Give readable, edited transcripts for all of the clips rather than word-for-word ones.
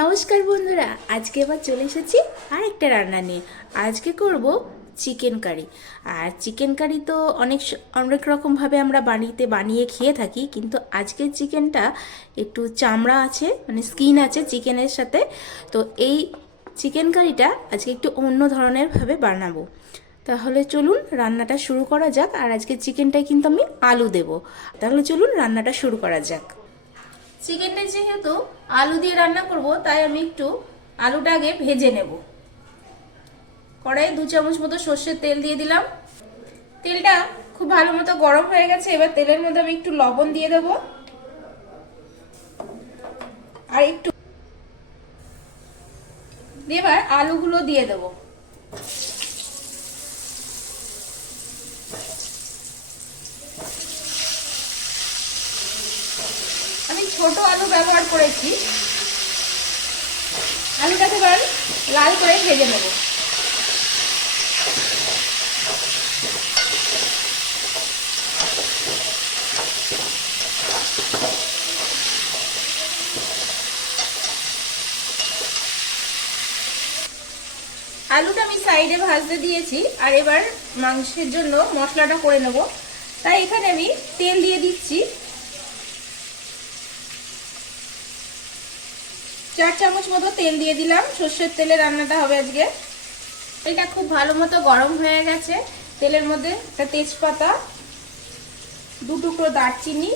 নমস্কার বন্ধুরা, আজকে আবার চলে এসেছি আরেকটা রান্না নিয়ে। আজকে করব চিকেন কারি। আর চিকেন কারি তো অনেক রকমভাবে আমরা বানিয়ে খেয়ে থাকি, কিন্তু আজকের চিকেনটা একটু চামড়া আছে, মানে স্কিন আছে চিকেনের সাথে। তো এই চিকেন কারিটা আজকে একটু অন্য ধরনের ভাবে বানাবো। তাহলে চলুন রান্নাটা শুরু করা যাক। আর আজকে চিকেনটায় কিন্তু আমি আলু দেব। তাহলে চলুন রান্নাটা শুরু করা যাক। চিকেনটা যেহেতু আলু দিয়ে রান্না করব, তাই আমি একটু আলুটা আগে ভেজে নেব। কড়াইয়ে 2 চামচ মতো সর্ষের তেল দিয়ে দিলাম। তেলটা খুব ভালো মতো গরম হয়ে গেছে। এবার তেলের মধ্যে আমি একটু লবণ দিয়ে দেব, আর একটু এবার আলুগুলো দিয়ে দেব। আমি ছোট আলু ব্যবহার করেছি। আলুটাকে এবার লাল করে ভেজে নেব। আলুটা আমি সাইডে ভাজতে দিয়েছি। আর এবার মাংসের জন্য মশলাটা করে নেব। তাই এখানে আমি তেল দিয়ে দিচ্ছি। 4 চামচ মতো তেল দিয়ে দিলাম। সর্ষের তেলে রান্নাটা হবে আজকে। এটা খুব ভালো মতো গরম হয়ে গেছে। তেলের মধ্যে একটা তেজপাতা, 2 টুকরো দারচিনি,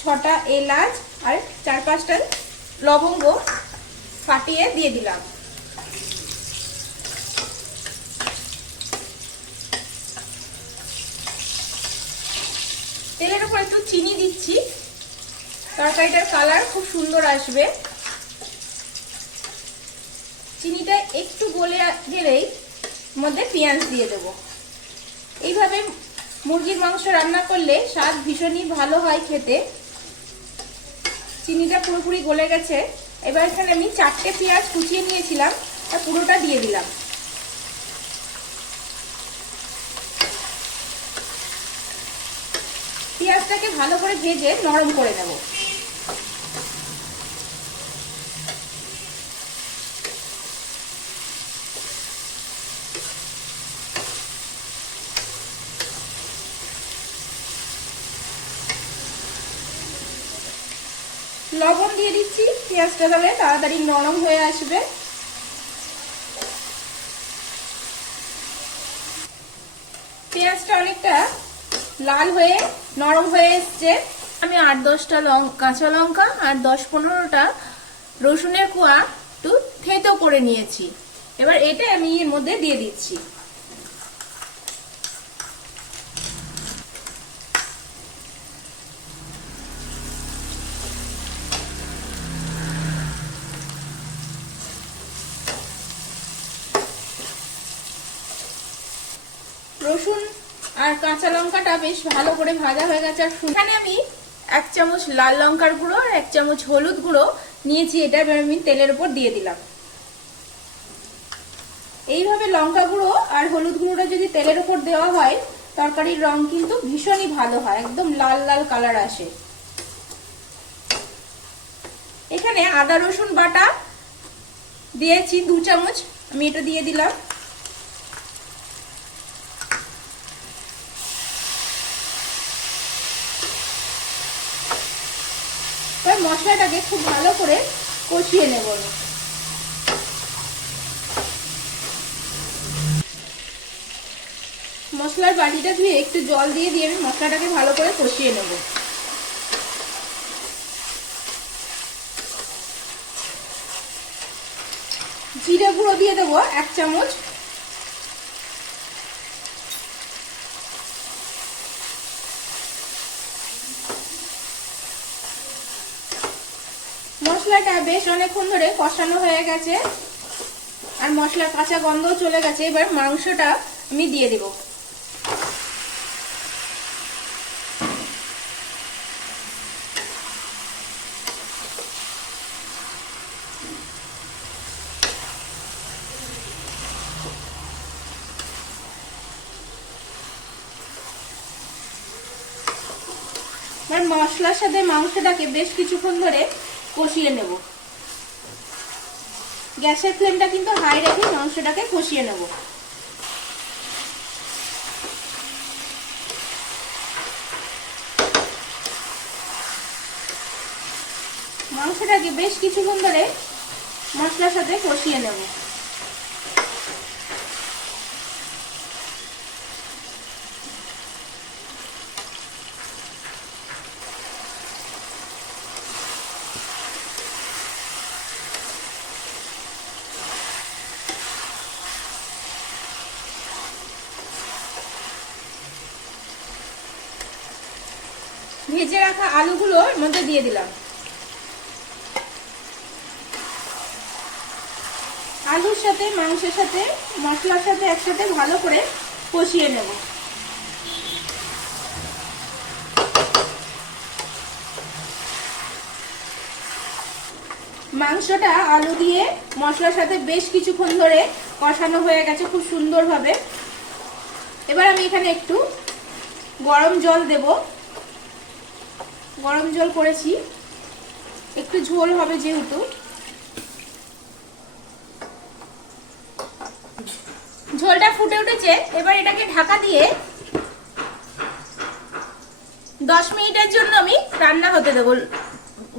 6টা এলাচ আর 4-5টা লবঙ্গ ফাটিয়ে দিয়ে দিলাম। তেলের উপর একটু চিনি দিচ্ছি, তরকারিটার কালার খুব সুন্দর আসবে। চিনিটা একটু গলে গেলেই মধ্যে পেঁয়াজ দিয়ে দেব। এইভাবে মুরগির মাংস রান্না করলে স্বাদ ভীষণই ভালো হয় খেতে। চিনিটা পুরোপুরি গলে গেছে। এবার এখানে আমি 4টে পেঁয়াজ কুচিয়ে নিয়েছিলাম, তা পুরোটা দিয়ে দিলাম। পেঁয়াজটাকে ভালো করে ভেজে নরম করে নেব। লবণ দিয়ে দিচ্ছি, পেঁয়াজটা তাহলে তাড়াতাড়ি নরম হয়ে আসবে। পেঁয়াজটা অনেকটা লাল হয়ে নরম হয়ে এসছে। আমি 8-10টা কাঁচা লঙ্কা আর 10-15টা রসুনের কোয়া একটু থেতো করে নিয়েছি। এবার এটা আমি এর মধ্যে দিয়ে দিচ্ছি। রসুন আর কাঁচা লঙ্কাটা বেশ ভালো করে ভাজা হয়ে গেছে। আর এখানে আমি 1 চামচ লাল লঙ্কার গুঁড়ো আর 1 চামচ হলুদ গুঁড়ো নিয়েছি। এটা আমি তেলের উপর দিয়ে দিলাম। এইভাবে লঙ্কা গুঁড়ো আর হলুদ গুঁড়োটা যদি তেলের উপর দেওয়া হয়, তরকারির রং কিন্তু ভীষণই ভালো হয়, একদম লাল লাল কালার আসে। এখানে আদা রসুন বাটা দিয়েছি 2 চামচ, আমি এটা দিয়ে দিলাম। মশলাটাকে খুব ভালো করে কষিয়ে নেব। মশলার বাটিটা ধুয়ে একটু জল দিয়ে আমি মশলাটাকে ভালো করে কষিয়ে নেব। জিরে গুঁড়ো দিয়ে দেবো 1 চামচ। মশলাটা বেশ অনেকক্ষণ ধরে কষানো হয়ে গেছে, আর মশলার কাঁচা গন্ধও চলে গেছে। এবার মাংসটা আমি দিয়ে দেব। মশলার সাথে মাংসটাকে বেশ কিছুক্ষণ ধরে কষিয়ে নেব। গ্যাসের ফ্লেমটা কিন্তু হাই রেখে মাংসটাকে কষিয়ে নেব। মাংসটাকে বেশ কিছুক্ষণ ধরে মশলার সাথে কষিয়ে নেব। ভেজে রাখা আলুগুলো এর মধ্যে দিয়ে দিলাম। আলুর সাথে মাংসের সাথে মশলার সাথে একসাথে ভালো করে কষিয়ে নেব। মাংসটা আলু দিয়ে মশলার সাথে বেশ কিছুক্ষণ ধরে কষানো হয়ে গেছে খুব সুন্দরভাবে। এবার আমি এখানে একটু গরম জল দেব। গরম জল করেছি, একটু ঝোল হবে যেহেতু। ঝোলটা ফুটে উঠেছে, এবার এটাকে ঢাকা দিয়ে 10 মিনিটের জন্য আমি রান্না হতে দেবো।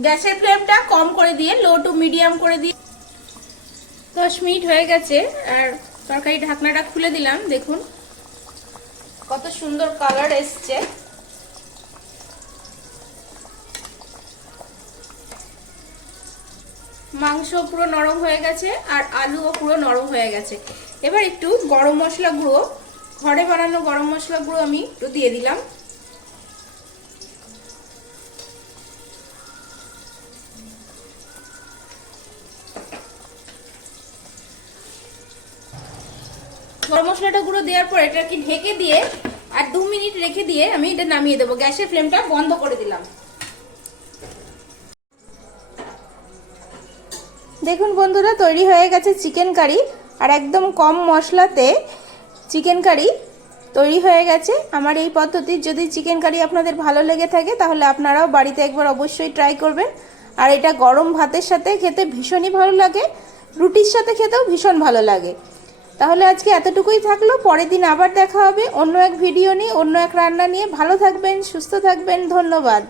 গ্যাসের ফ্লেমটা কম করে দিয়ে লো টু মিডিয়াম করে দিয়ে 10 মিনিট হয়ে গেছে। আর তরকারি ঢাকনাটা খুলে দিলাম, দেখুন কত সুন্দর কালার এসছে। মাংস পুরো নরম হয়ে গেছে আর আলুও পুরো নরম হয়ে গেছে। এবার একটু গরম মশলা গুঁড়ো, ঘরে বানানো গরম মশলা গুঁড়ো আমি একটু দিয়ে দিলাম। গরম মশলাটা গুঁড়ো দেওয়ার পর এটাকে ঢেকে দিয়ে আর 2 মিনিট রেখে দিয়ে আমি এটা নামিয়ে দেবো। গ্যাসের ফ্লেমটা বন্ধ করে দিলাম। দেখুন বন্ধুরা, তৈরি হয়ে গেছে চিকেন কারি। আর একদম কম মশলাতে চিকেন কারি তৈরি হয়ে গেছে আমার এই পদ্ধতির। যদি চিকেন কারি আপনাদের ভালো লেগে থাকে তাহলে আপনারাও বাড়িতে একবার অবশ্যই ট্রাই করবেন। আর এটা গরম ভাতের সাথে খেতে ভীষণই ভালো লাগে, রুটির সাথে খেতেও ভীষণ ভালো লাগে। তাহলে আজকে এতটুকুই থাকলো, পরের দিন আবার দেখা হবে অন্য এক ভিডিও নিয়ে, অন্য এক রান্না নিয়ে। ভালো থাকবেন, সুস্থ থাকবেন, ধন্যবাদ।